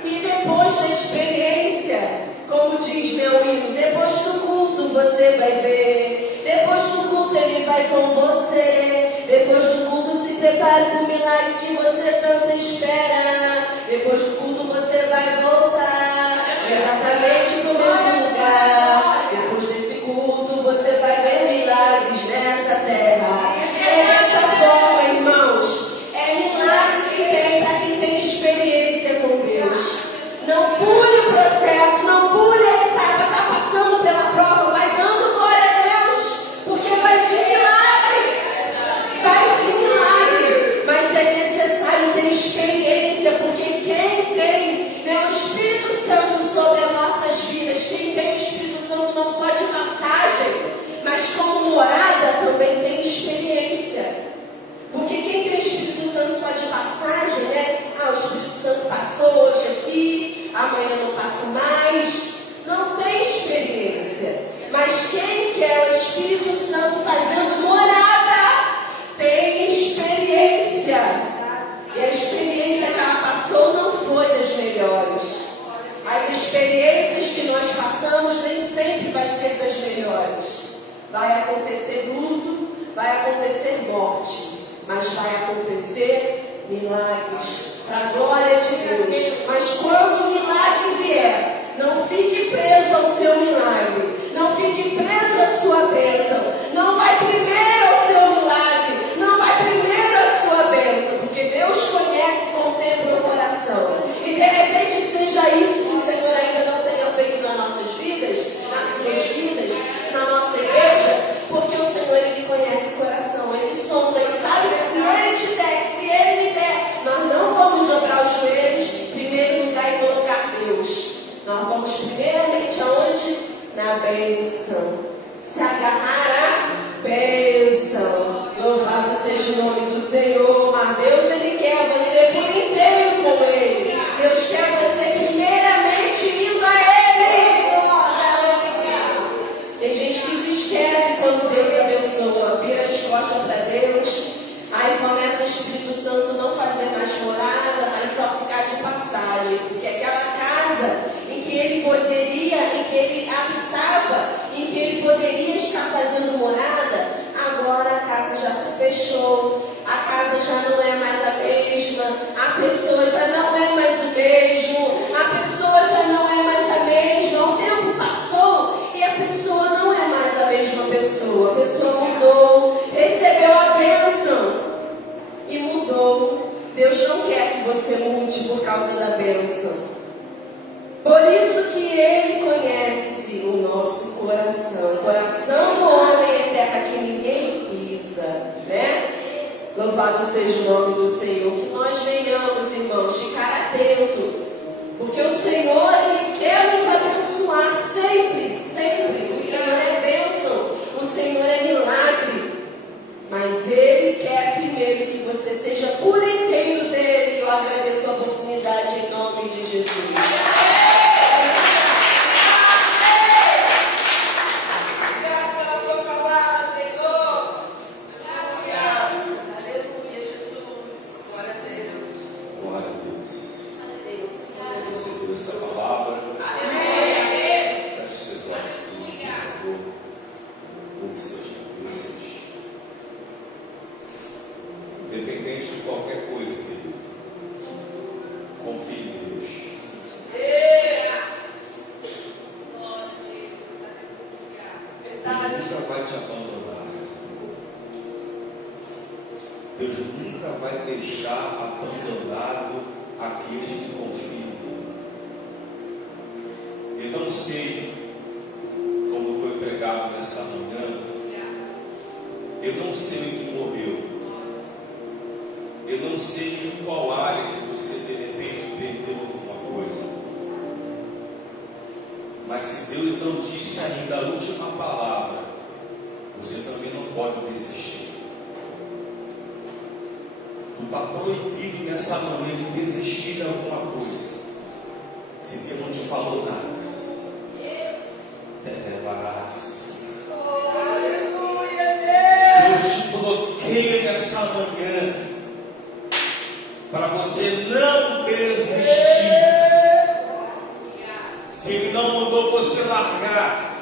E depois da experiência, como diz meu hino, depois do culto você vai ver, depois do culto Ele vai com você, depois do culto se prepare para o milagre que você tanto espera, depois do culto você vai voltar exatamente no mesmo lugar, depois desse culto você vai ver milagres nessa terra. É dessa forma, irmãos, é milagre que tem para quem tem experiência com Deus. Não pule o processo, não pule a etapa, está passando pela prova, vai dando glória a Deus, porque vai vir milagre, mas é necessário ter experiência, porque quem tem, né, o Espírito Santo sobre as nossas vidas, quem tem o Espírito Santo não só de passagem, mas como morada também tem Espírito Santo fazendo morada. Tem experiência. E a experiência que ela passou não foi das melhores. As experiências que nós passamos nem sempre vai ser das melhores. Vai acontecer luto, vai acontecer morte, mas vai acontecer milagres para a glória de Deus. Mas quando o milagre vier, não fique preso ao seu milagre, não fique preso à sua bênção. Não vai primeiro ao seu milagre, não vai primeiro à sua bênção, porque Deus conhece, contempla o coração. E de repente seja isso que o Senhor ainda não tenha feito nas nossas vidas, nas suas vidas, na nossa igreja, porque o Senhor, Ele conhece o coração, Ele sonda e sabe que se Ele te der, se Ele me der, nós não vamos dobrar os joelhos, primeiro lugar e colocar Deus. Nós vamos primeiramente aonde? Na bênção. Se agarrar a bênção. Louvado seja o nome do Senhor. Mas Deus, Ele quer você por inteiro com Ele. Deus quer você primeiramente indo a Ele. Tem gente que se esquece quando Deus abençoa, vira as costas para Deus, aí começa o Espírito Santo não fazer mais morada, mas só ficar de passagem, porque aquela casa em que ele poderia, em que ele habitava, em que ele poderia estar fazendo morada, agora a casa já se fechou, a casa já não é mais a mesma, a pessoa já não é mais o mesmo, a pessoa já não é mais a mesma, o tempo passou e a pessoa não é mais a mesma pessoa, a pessoa mudou, recebeu a bênção e mudou. Deus não quer que você mude por causa da bênção. Por isso que Ele conhece o nosso coração. O coração do homem é terra que ninguém pisa, né? Louvado seja o nome do Senhor. Que nós venhamos, irmãos, ficar atentos. Porque o Senhor, Ele quer nos abençoar sempre, sempre. O Senhor é bênção, o Senhor é milagre. Mas Ele quer primeiro que você seja por inteiro dEle. Eu agradeço a oportunidade em nome de Jesus. Independente de qualquer coisa, querido, confie em Deus. Deus nunca vai te abandonar. Deus nunca vai deixar abandonado aqueles que confiam nele. Eu não sei como foi pregado nessa manhã. Eu não sei o que morreu. Eu não sei em qual área que você de repente perdeu alguma coisa. Mas se Deus não disse ainda a última palavra, você também não pode desistir. Não está proibido nessa manhã de desistir de alguma coisa, se Deus não te falou nada. Deus te bloqueia nessa manhã para você não desistir. Se Ele não mandou você largar,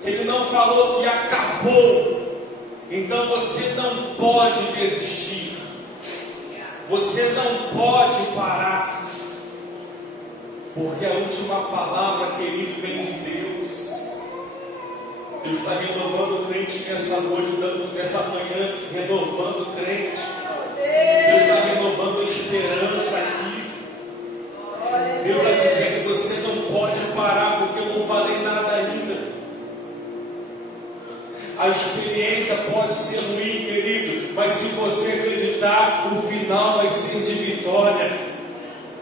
se Ele não falou que acabou, então você não pode desistir. Você não pode parar. Porque a última palavra, querido, vem de Deus. Deus está renovando o crente nessa noite, nessa manhã, renovando o crente. Deus está renovando a esperança aqui. Deus está dizendo que você não pode parar, porque eu não falei nada ainda. A experiência pode ser ruim, querido, mas se você acreditar, o final vai ser de vitória.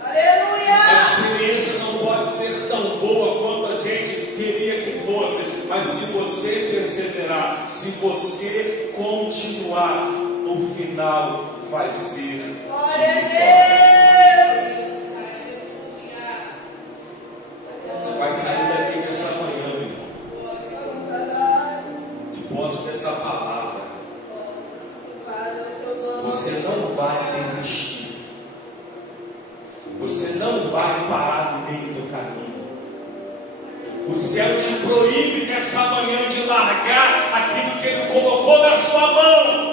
Aleluia! A experiência não pode ser tão boa quanto a gente queria que fosse, mas se você perseverar, se você continuar, o final vai ser. Glória a Deus! Você vai sair daqui nessa manhã, meu irmão. propósito dessa palavra. Você não vai desistir. Você não vai parar no meio do caminho. O céu te proíbe nessa manhã de largar aquilo que Ele colocou na sua mão.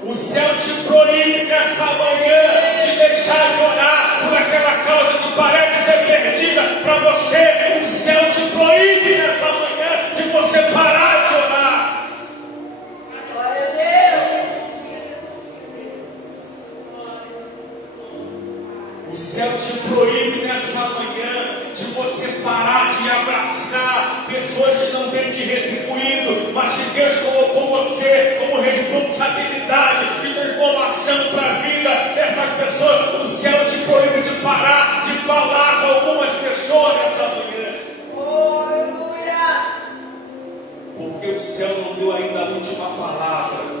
O céu te proíbe nessa manhã de deixar de orar por aquela causa que parece ser perdida para você. O céu te proíbe nessa manhã de você parar de orar. Glória a Deus. O céu te proíbe nessa manhã de você parar de abraçar pessoas que não têm te retribuído, mas que Deus colocou você como responsabilidade e transformação para a vida dessas pessoas. O céu te proíbe de parar de falar com algumas pessoas nessa manhã. Aleluia. Porque o céu não deu ainda a última palavra.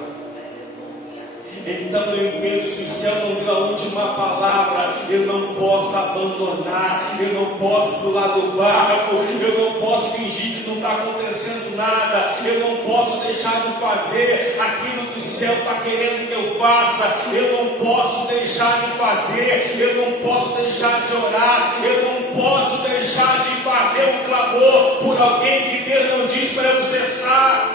Então eu entendo, se o céu não deu a última palavra, eu não posso abandonar, eu não posso pular do barco, eu não posso fingir que não está acontecendo nada, eu não posso deixar de fazer aquilo que o céu está querendo que eu faça, eu não posso deixar de fazer, eu não posso deixar de orar, eu não posso deixar de fazer um clamor por alguém que Deus não diz para eu cessar.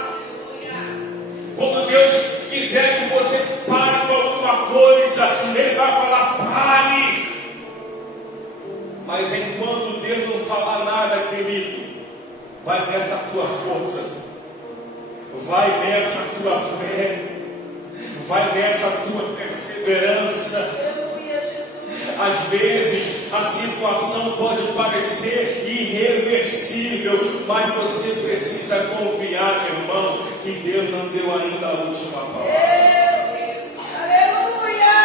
Quando Deus quiser que você pare com alguma coisa, Ele vai falar: pare. Mas enquanto Deus não falar nada, querido, vai nessa tua força, vai nessa tua fé, vai nessa tua perseverança. Às vezes a situação pode parecer irreversível, mas você precisa confiar, meu irmão, que Deus não deu ainda a última palavra. Aleluia!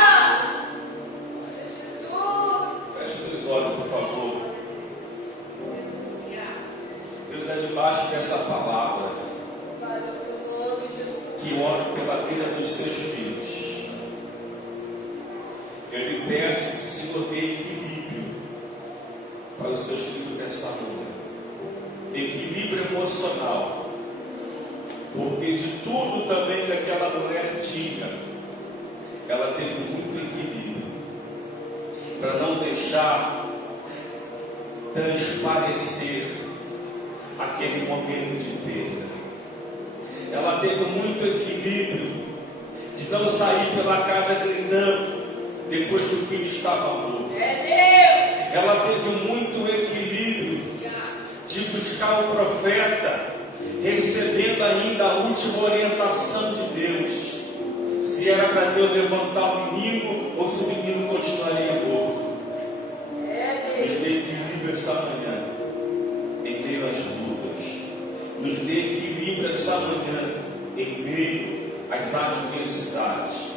Feche os olhos, por favor. Deus é debaixo dessa palavra que ora pela vida dos seus filhos. Eu lhe peço que o Senhor dê equilíbrio para os seus filhos nessa manhã. Equilíbrio emocional. Porque de tudo também que aquela mulher tinha, ela teve muito equilíbrio. Para não deixar transparecer aquele momento de perda. Ela teve muito equilíbrio de não sair pela casa gritando depois que o filho estava morto. Ela teve muito equilíbrio de buscar o profeta, recebendo ainda a última orientação de Deus, se era para Deus levantar o menino ou se o menino continuaria morto. Nos dê equilíbrio essa manhã, em meio às lutas. Nos dê equilíbrio essa manhã, em meio às adversidades.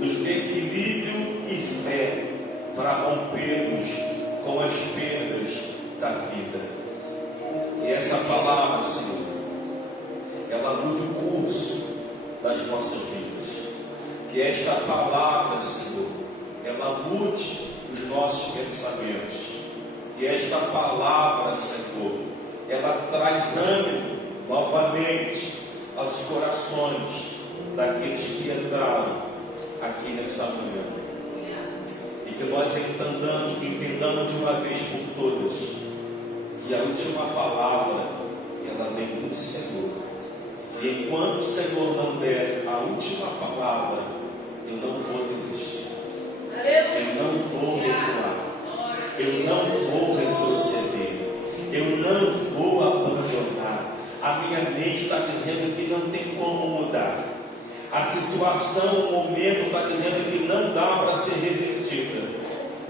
Nos dê equilíbrio e fé para rompermos com as perdas da vida. E essa palavra, Senhor, ela mude o curso das nossas vidas. Que esta palavra, Senhor, ela mude os nossos pensamentos. Que esta palavra, Senhor, ela traz ânimo novamente aos corações daqueles que entraram aqui nessa manhã. E que nós entendamos de uma vez por todas que a última palavra ela vem do Senhor. E enquanto o Senhor não der a última palavra, eu não vou desistir. Eu não vou recuar. Eu não vou retroceder. Eu não vou abandonar. A minha mente está dizendo que não tem como mudar. A situação, o momento está dizendo que não dá para ser revertida.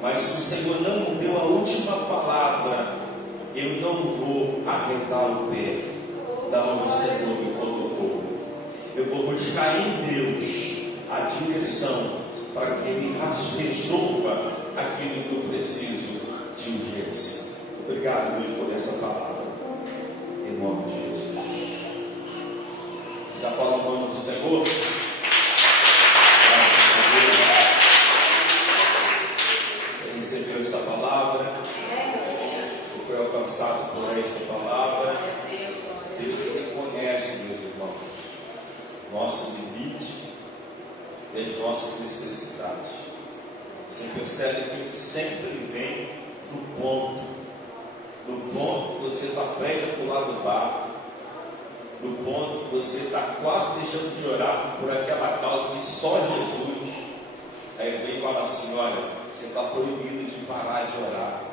Mas se o Senhor não me deu a última palavra, eu não vou arredar o pé da onde o Senhor me colocou. Eu vou buscar em Deus a direção para que Ele resolva aquilo que eu preciso de urgência. Obrigado, Deus, por essa palavra. Em nome de Jesus. Está para o nome do Senhor. Graças a Deus. Você recebeu essa palavra. Você foi alcançado por esta palavra. Deus reconhece, meus irmãos, nosso limite e as nossas necessidades. Você percebe que Ele sempre vem no ponto que você está prestes a pular do barco, no ponto que você está quase deixando de orar por aquela causa que só Jesus. Aí Ele vem e fala assim: olha, você está proibido de parar de orar.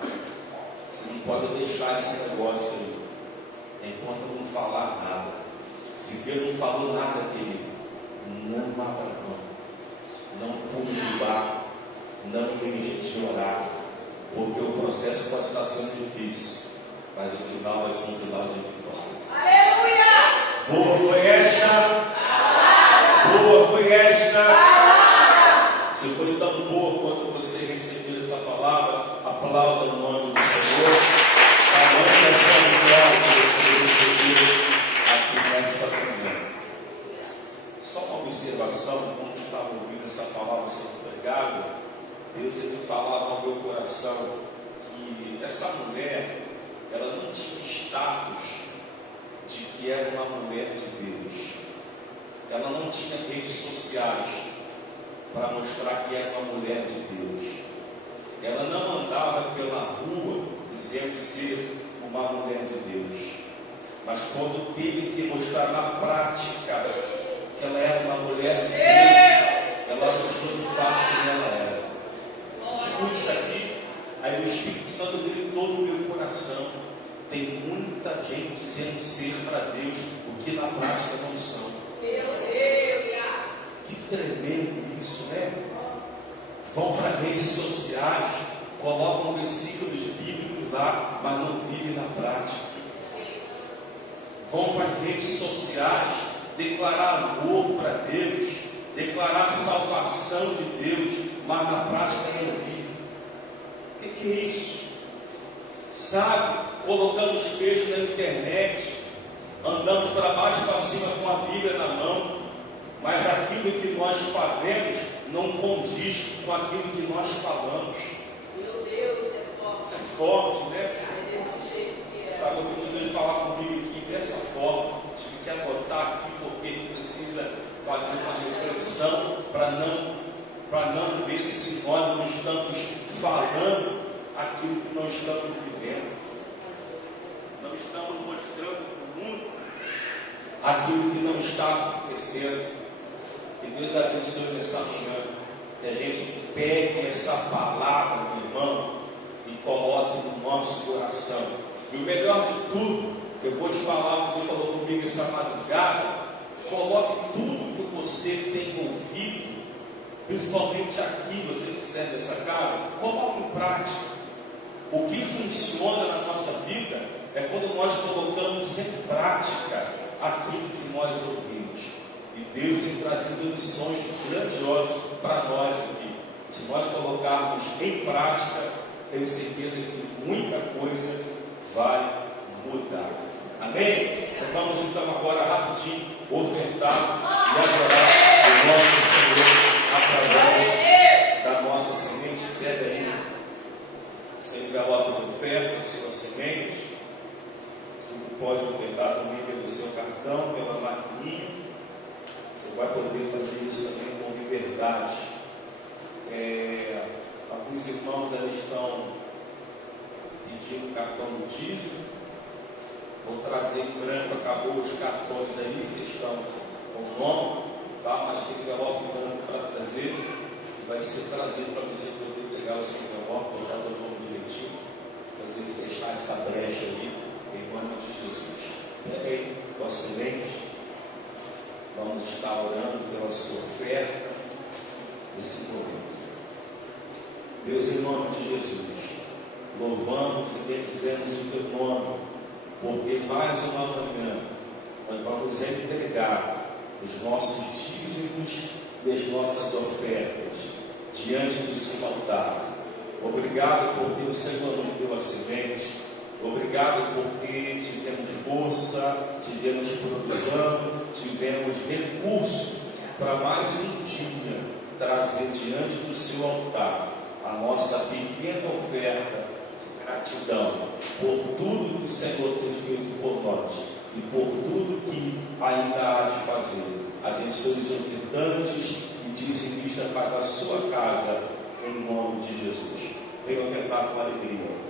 Você não pode deixar esse negócio aí, enquanto não falar nada. Se Deus não falou nada, querido, não abra mão, não pule do barco, não deixe de orar, porque o processo pode estar sendo difícil, mas o final vai ser um final de vitória. Aleluia! Boa foi esta! Boa foi esta! Se foi tão boa quanto você recebeu essa palavra, aplauda no nome do Senhor. Tamanha essa vitória que você recebeu aqui nessa manhã. Só uma observação, quando eu estava ouvindo essa palavra sendo pregada, Deus ele falava ao meu coração que essa mulher, ela não tinha status de que era uma mulher de Deus. Ela não tinha redes sociais para mostrar que era uma mulher de Deus. Ela não andava pela rua dizendo ser uma mulher de Deus. Mas quando teve que mostrar na prática que ela era uma mulher de Deus, ela mostrou de fato quem ela era. Escute isso aqui. Aí o Espírito Santo gritou no meu coração: tem muita gente dizendo ser para Deus o que na prática não são. Que tremendo isso, né? Vão para redes sociais, colocam versículos bíblicos lá, mas não vivem na prática. Vão para redes sociais declarar amor para Deus, declarar salvação de Deus, mas na prática não vivem. O que é isso? Sabe, colocando os textos na internet, andando para baixo e para cima com a Bíblia na mão, mas aquilo que nós fazemos não condiz com aquilo que nós falamos. Meu Deus, é forte. É forte, né? É desse jeito que é. Estava ouvindo Deus falar comigo aqui dessa forma. Tive que anotar aqui porque a gente precisa fazer uma reflexão para não ver se nós não estamos falando aquilo que nós estamos vivendo. Não estamos mostrando para o mundo aquilo que não está acontecendo. Que Deus abençoe nessa manhã. Que a gente pegue essa palavra, meu irmão, e coloque no nosso coração. E o melhor de tudo, eu vou te falar o que Deus falou comigo essa madrugada. Coloque tudo que você tem ouvido, principalmente aqui, você que serve essa casa, coloque em prática. O que funciona na nossa vida é quando nós colocamos em prática aquilo que nós ouvimos. E Deus tem trazido lições grandiosas para nós aqui. Se nós colocarmos em prática, tenho certeza que muita coisa vai mudar. Amém? Então vamos então agora rapidinho ofertar e adorar o nosso Senhor através da nossa semente. Pega aí, sem envelope de oferta, sua semente. Você pode ofertar também pelo seu cartão, pela maquininha. Você vai poder fazer isso também com liberdade. Alguns irmãos ali estão pedindo cartão do dízimo. Vou trazer em branco, acabou os cartões aí que estão com o nome, tá? Mas tem envelope branco para trazer. Vai ser trazido para você poder pegar o seu envelope, botar o nome direitinho, poder fechar essa brecha ali, em nome de Jesus. Pega aí tua semente. Vamos estar orando pela sua oferta nesse momento. Deus, em nome de Jesus, louvamos e bendizemos o teu nome, porque mais uma manhã nós vamos entregar os nossos dízimos e as nossas ofertas diante do seu altar. Obrigado porque o Senhor nos deu a semente. Obrigado porque tivemos força, tivemos produção, tivemos recurso para mais um dia trazer diante do seu altar a nossa pequena oferta gratidão por tudo que o Senhor tem feito por nós e por tudo que ainda há de fazer. Abençoe os ofertantes e dizimistas para a sua casa, em nome de Jesus. Venha ofertar com alegria.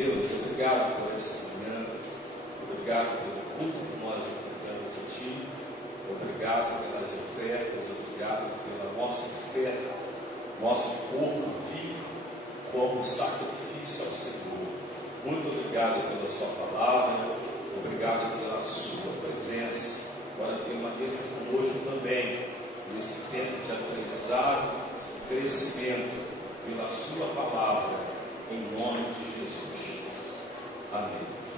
Deus, obrigado por essa manhã, obrigado pelo culto que nós entregamos a Ti, obrigado pelas ofertas, obrigado pela nossa oferta, nosso corpo vivo como sacrifício ao Senhor. Muito obrigado pela Sua palavra, obrigado pela Sua presença. Agora permaneça conosco também, nesse tempo de aprendizado, crescimento pela Sua palavra, em nome de Jesus. Amém.